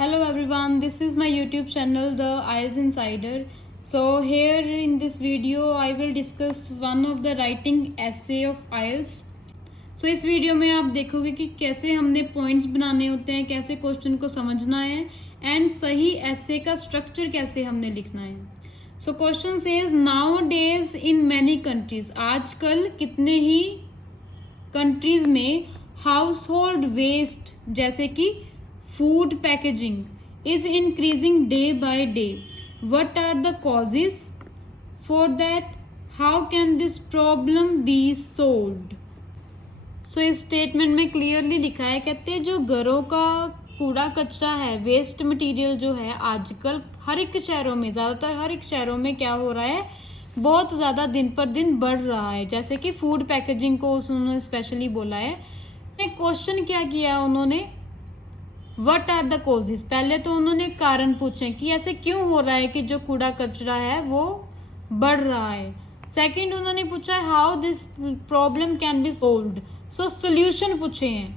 Hello everyone, this is my YouTube channel The IELTS Insider. So here in this video I will discuss one of the writing essay of IELTS. So इस video में आप देखोगे कि कैसे हमने points बनाने होते हैं, कैसे क्वेश्चन को समझना है एंड सही ऐसे का स्ट्रक्चर कैसे हमने लिखना है. So question says nowadays in many countries, आजकल कितने ही कंट्रीज में हाउस होल्ड वेस्ट जैसे कि food packaging is increasing day by day. What are the causes for that? How can this problem be solved? So इस statement में clearly लिखा है, कहते हैं जो घरों का कूड़ा कचरा है, वेस्ट मटेरियल जो है आजकल हर एक शहरों में, ज्यादातर हर एक शहरों में क्या हो रहा है, बहुत ज्यादा दिन पर दिन बढ़ रहा है. जैसे कि फूड पैकेजिंग को उन्होंने स्पेशली बोला है. क्वेश्चन क्या किया उन्होंने, व्हाट आर द कॉजेज. पहले तो उन्होंने कारण पूछे कि ऐसे क्यों हो रहा है कि जो कूड़ा कचरा है वो बढ़ रहा है. सेकंड उन्होंने पूछा how this problem can be solved. So solution पूछे हैं,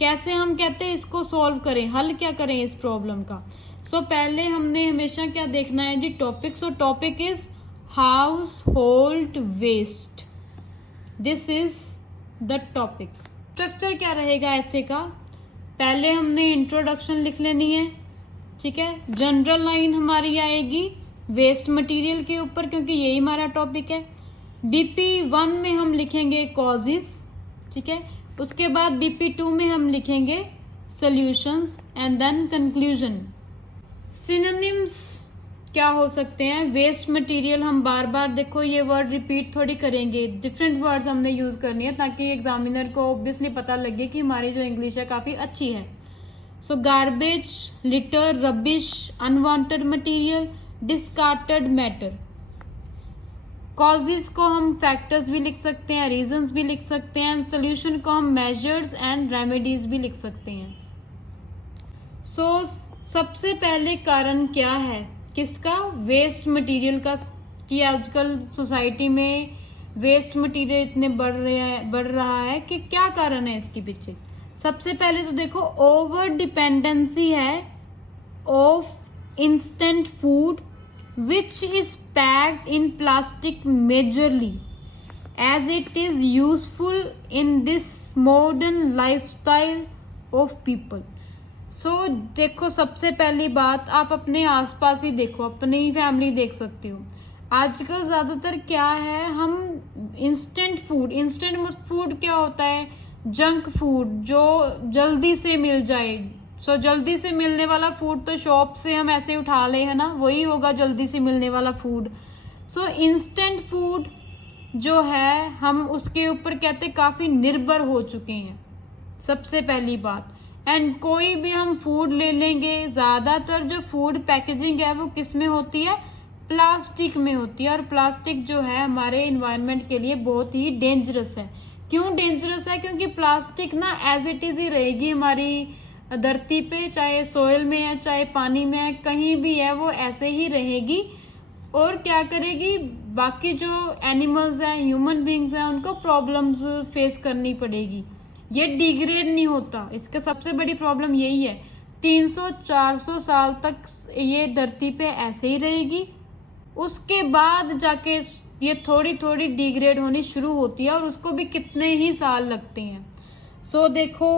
कैसे हम कहते हैं इसको सॉल्व करें, हल क्या करें इस प्रॉब्लम का. सो पहले हमने हमेशा क्या देखना है जी, topic. So topic is household waste. This is the topic. Structure क्या रहेगा ऐसे का, पहले हमने इंट्रोडक्शन लिख लेनी है, ठीक है. जनरल लाइन हमारी आएगी वेस्ट मटेरियल के ऊपर क्योंकि यही हमारा टॉपिक है. BP1 में हम लिखेंगे कॉजेस, ठीक है. उसके बाद BP2 में हम लिखेंगे solutions and then conclusion. Synonyms क्या हो सकते हैं, वेस्ट मटेरियल. हम बार बार देखो ये वर्ड रिपीट थोड़ी करेंगे, डिफरेंट वर्ड्स हमने यूज करनी है ताकि एग्जामिनर को ऑब्वियसली पता लगे कि हमारी जो इंग्लिश है काफी अच्छी है. So garbage, litter, rubbish, unwanted material, discarded matter. Causes को हम फैक्टर्स भी लिख सकते हैं, रीजंस भी लिख सकते हैं. सोल्यूशन को हम मेजर्स एंड रेमेडीज भी लिख सकते हैं. सो सबसे पहले कारण क्या है किसका, वेस्ट मटेरियल का, कि आजकल सोसाइटी में वेस्ट मटेरियल इतने बढ़ रहा है कि क्या कारण है इसके पीछे. सबसे पहले तो देखो ओवर डिपेंडेंसी है of instant food which is packed in plastic majorly as it is useful in this modern lifestyle of people. So देखो सबसे पहली बात, आप अपने आसपास ही देखो, अपनी ही फैमिली देख सकते हो. आजकल ज्यादातर क्या है, हम इंस्टेंट फूड क्या होता है, जंक फूड जो जल्दी से मिल जाए. सो जल्दी से मिलने वाला फूड तो शॉप से हम ऐसे उठा ले, है ना, वही होगा जल्दी से मिलने वाला फूड. सो इंस्टेंट फूड जो है हम उसके ऊपर कहते काफी निर्भर हो चुके हैं, सबसे पहली बात. एंड कोई भी हम फूड ले लेंगे, ज्यादातर जो फूड पैकेजिंग है वो किस में होती है, प्लास्टिक में होती है. और प्लास्टिक जो है हमारे इन्वायरमेंट के लिए बहुत ही डेंजरस है. क्यों डेंजरस है, क्योंकि प्लास्टिक ना एज इट इज ही रहेगी हमारी धरती पे, चाहे सोयल में है चाहे पानी में है, कहीं भी है वो ऐसे ही रहेगी. और क्या करेगी, बाकी जो एनिमल्स हैं, ह्यूमन बींग्स हैं, उनको प्रॉब्लम्स फेस करनी पड़ेगी. ये डिग्रेड नहीं होता, इसका सबसे बड़ी प्रॉब्लम यही है. 300-400 साल तक ये धरती पे ऐसे ही रहेगी, उसके बाद जाके ये थोड़ी थोड़ी डिग्रेड होनी शुरू होती है और उसको भी कितने ही साल लगते हैं. सो देखो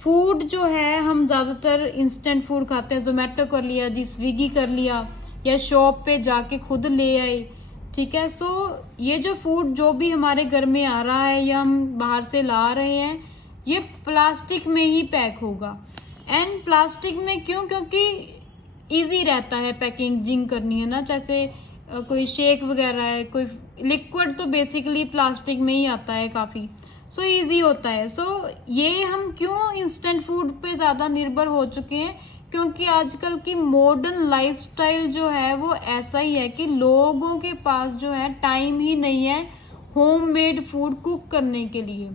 फूड जो है हम ज्यादातर इंस्टेंट फूड खाते हैं, जोमेटो कर लिया जी, स्विगी कर लिया, या शॉप पे जाके खुद ले आए, ठीक है. सो ये जो फूड जो भी हमारे घर में आ रहा है या हम बाहर से ला रहे हैं, ये प्लास्टिक में ही पैक होगा. एंड प्लास्टिक में क्यों, क्योंकि इजी रहता है पैकेजिंग करनी, है ना. जैसे कोई शेक वगैरह है, कोई लिक्विड तो बेसिकली प्लास्टिक में ही आता है काफी. सो इजी होता है. सो ये हम क्यों इंस्टेंट फूड पे ज्यादा निर्भर हो चुके हैं, क्योंकि आजकल की मॉडर्न लाइफस्टाइल जो है वो ऐसा ही है कि लोगों के पास जो है टाइम ही नहीं है होममेड फूड कुक करने के लिए,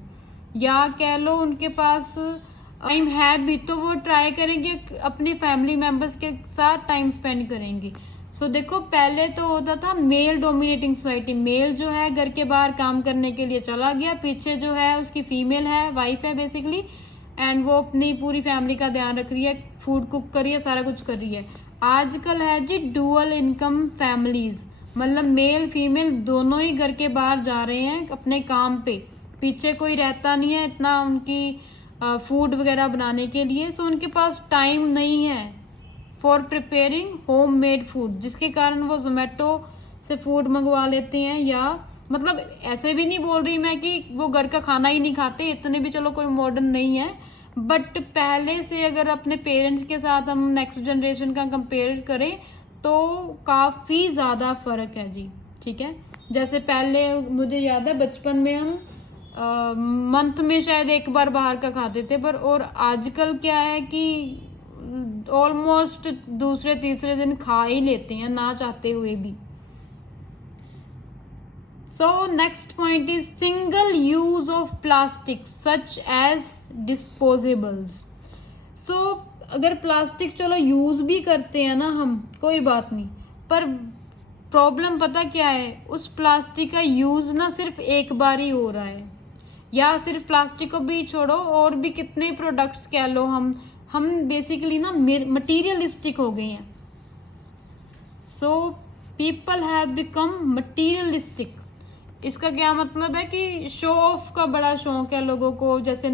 या कह लो उनके पास टाइम है भी तो वो ट्राई करेंगे अपनी फैमिली मेंबर्स के साथ टाइम स्पेंड करेंगे. सो देखो पहले तो होता था मेल डोमिनेटिंग सोसाइटी, मेल जो है घर के बाहर काम करने के लिए चला गया, पीछे जो है उसकी फीमेल है, वाइफ है बेसिकली, एंड वो अपनी पूरी फैमिली का ध्यान रख रही है, फूड कुक कर रही है, सारा कुछ कर रही है। आजकल है जी डुअल इनकम फैमिलीज, मतलब मेल फीमेल दोनों ही घर के बाहर जा रहे हैं अपने काम पे, पीछे कोई रहता नहीं है इतना उनकी फूड वगैरह बनाने के लिए। सो उनके पास टाइम नहीं है for preparing home made food, जिसके कारण वो जोमेटो से फूड मंगवा लेते हैं, या मतलब ऐसे भी नहीं बोल रही मैं कि वो घर का खाना ही नहीं खाते, इतने भी चलो कोई मॉडर्न नहीं है, बट पहले से अगर अपने पेरेंट्स के साथ हम नेक्स्ट जनरेशन का कंपेयर करें तो काफी ज्यादा फर्क है जी। ठीक है, जैसे पहले मुझे याद है बचपन में हम मंथ में शायद एक बार बाहर का खाते थे, पर और आजकल क्या है कि ऑलमोस्ट दूसरे तीसरे दिन खा ही लेते हैं ना चाहते हुए भी। So next point is single use of plastic such as disposables. So अगर प्लास्टिक चलो यूज भी करते हैं ना हम, कोई बात नहीं, पर प्रॉब्लम पता क्या है, उस प्लास्टिक का यूज ना सिर्फ एक बार ही हो रहा है, या सिर्फ प्लास्टिक को भी छोड़ो और भी कितने प्रोडक्ट्स कह लो, हम बेसिकली ना मटीरियलिस्टिक हो गए हैं। So people have become materialistic. इसका क्या मतलब है कि शो ऑफ का बड़ा शौक है लोगों को, जैसे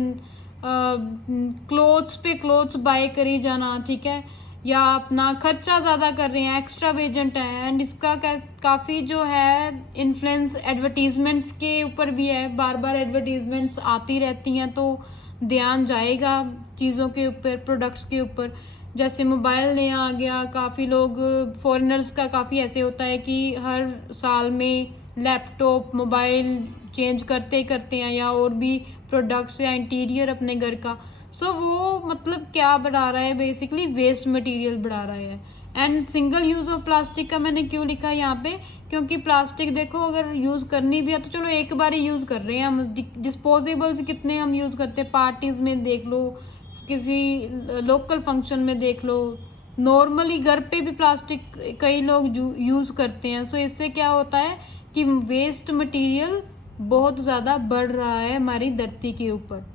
क्लोथ्स पे क्लोथ्स बाय करी जाना, ठीक है, या अपना खर्चा ज्यादा कर रहे हैं, एक्स्ट्रा वेजेंट है, एंड इसका काफी जो है इन्फ्लुएंस एडवर्टीजमेंट्स के ऊपर भी है, बार बार एडवर्टीजमेंट्स आती रहती हैं तो ध्यान जाएगा चीजों के ऊपर, प्रोडक्ट्स के ऊपर। जैसे मोबाइल नया आ गया, काफी लोग फॉरेनर्स का काफी ऐसे होता है कि हर साल में लैपटॉप मोबाइल चेंज करते करते हैं, या और भी प्रोडक्ट्स या इंटीरियर अपने घर का। सो वो मतलब क्या बढ़ा रहा है, बेसिकली वेस्ट मटेरियल बढ़ा रहा है। And single use of plastic का मैंने क्यों लिखा यहाँ पे, क्योंकि प्लास्टिक देखो अगर यूज करनी भी है तो चलो एक बार ही यूज कर रहे हैं हम, डिस्पोजेबल्स कितने हम यूज करते हैं, पार्टीज में देख लो, किसी लोकल फंक्शन में देख लो, नॉर्मली घर पे भी प्लास्टिक कई लोग यूज करते हैं। सो इससे क्या होता है कि वेस्ट मटेरियल बहुत ज्यादा बढ़ रहा है हमारी धरती के ऊपर।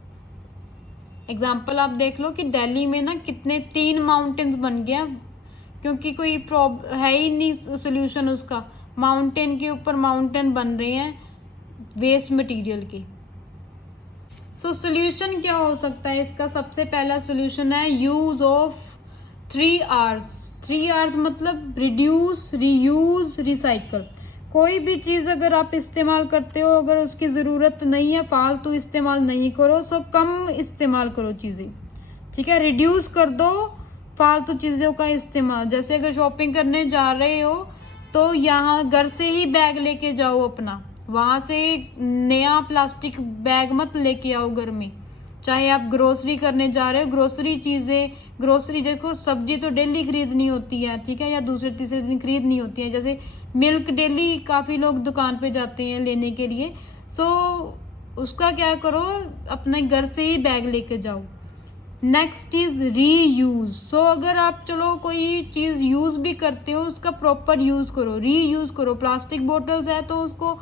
एग्जाम्पल आप देख लो कि दिल्ली में ना कितने 3 माउंटेन्स बन गया, क्योंकि कोई है ही नहीं सोल्यूशन उसका, माउंटेन के ऊपर माउंटेन बन रहे हैं वेस्ट मटेरियल के। सो सोल्यूशन क्या हो सकता है इसका, सबसे पहला सोल्यूशन है यूज ऑफ 3 R's। 3 R's मतलब रिड्यूस, रीयूज, रिसाइकल। कोई भी चीज अगर आप इस्तेमाल करते हो, अगर उसकी जरूरत नहीं है, फालतू इस्तेमाल नहीं करो, सो कम इस्तेमाल करो चीजें, ठीक है, रिड्यूस कर दो फालतू चीजों का इस्तेमाल। जैसे अगर शॉपिंग करने जा रहे हो तो यहाँ घर से ही बैग लेके जाओ अपना, वहां से नया प्लास्टिक बैग मत लेके आओ घर में। चाहे आप ग्रोसरी करने जा रहे हो, ग्रोसरी देखो, सब्जी तो डेली खरीदनी होती है, ठीक है, या दूसरे तीसरे दिन खरीदनी होती है। जैसे मिल्क डेली काफी लोग दुकान पे जाते हैं लेने के लिए, सो उसका क्या करो, अपने घर से ही बैग लेके जाओ। Next is reuse. सो अगर आप चलो कोई चीज यूज भी करते हो, उसका प्रॉपर यूज करो, रीयूज करो। प्लास्टिक बोटल्स है तो उसको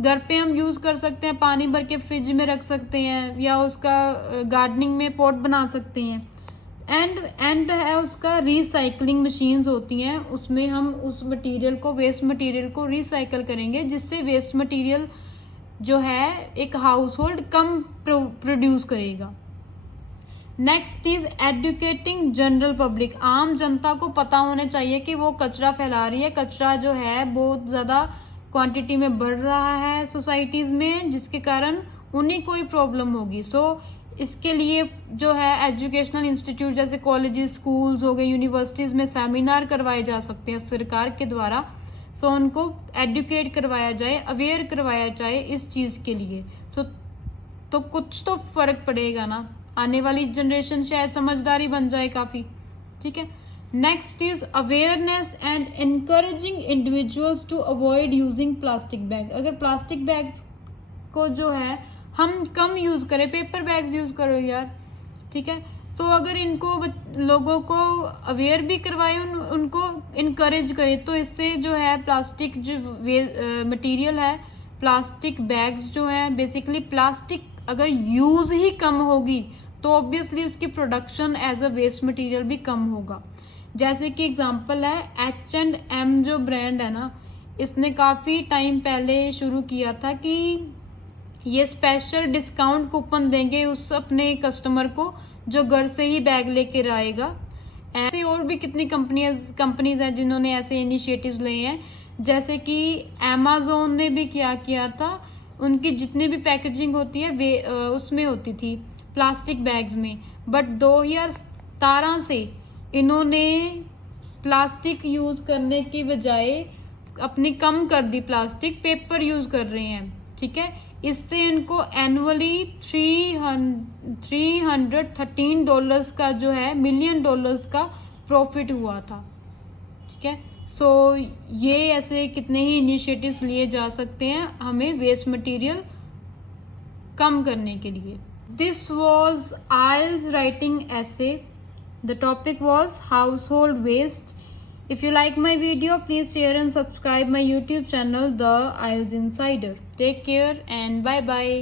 घर पे हम यूज कर सकते हैं, पानी भर के फ्रिज में रख सकते हैं, या उसका गार्डनिंग में पॉट बना सकते हैं। एंड है उसका रिसाइकलिंग मशीन्स होती हैं, उसमें हम उस मटेरियल को, वेस्ट मटेरियल को रिसाइकल करेंगे, जिससे वेस्ट मटेरियल जो है एक हाउस होल्ड कम प्रोड्यूस करेगा। Next is educating general public. आम जनता को पता होना चाहिए कि वो कचरा फैला रही है, कचरा जो है बहुत ज्यादा क्वांटिटी में बढ़ रहा है सोसाइटीज में, जिसके कारण उन्हें कोई प्रॉब्लम होगी। सो इसके लिए जो है एजुकेशनल इंस्टीट्यूट जैसे कॉलेजेस, स्कूल्स हो गए, यूनिवर्सिटीज में सेमिनार करवाए जा सकते हैं सरकार के द्वारा। सो उनको एडुकेट करवाया जाए, अवेयर करवाया जाए इस चीज के लिए। सो तो कुछ तो फर्क पड़ेगा ना, आने वाली जनरेशन शायद समझदारी बन जाए काफी, ठीक है। Next is awareness and encouraging individuals to avoid using plastic bag. अगर प्लास्टिक बैग्स को जो है हम कम यूज करें, पेपर बैग्स यूज करो यार, ठीक है। तो अगर इनको लोगों को अवेयर भी करवाए, उनको इनकरेज करें, तो इससे जो है प्लास्टिक जो मटेरियल है, प्लास्टिक बैग्स जो है, बेसिकली प्लास्टिक अगर यूज ही कम होगी तो ऑब्वियसली उसकी production as a waste material भी कम होगा। जैसे कि एग्जांपल है H&M जो ब्रांड है ना, इसने काफ़ी टाइम पहले शुरू किया था कि ये स्पेशल डिस्काउंट कूपन देंगे उस अपने कस्टमर को जो घर से ही बैग लेकर आएगा। ऐसे और भी कितनी कंपनीज हैं जिन्होंने ऐसे इनिशिएटिव्स लिए हैं। जैसे कि Amazon ने भी क्या किया था, उनकी जितनी भी पैकेजिंग होती है वे उसमें होती थी प्लास्टिक बैग्स में, बट 2017 से इन्होंने प्लास्टिक यूज करने की बजाय अपनी कम कर दी, प्लास्टिक पेपर यूज कर रहे हैं। ठीक है, इससे इनको एनुअली $313 का जो है $1 मिलियन का प्रॉफिट हुआ था। ठीक है, सो ये ऐसे कितने ही इनिशिएटिव्स लिए जा सकते हैं हमें वेस्ट मटेरियल कम करने के लिए। This was IELTS writing essay. The topic was household waste. If you like my video, please share and subscribe my YouTube channel, The IELTS Insider. Take care and bye bye.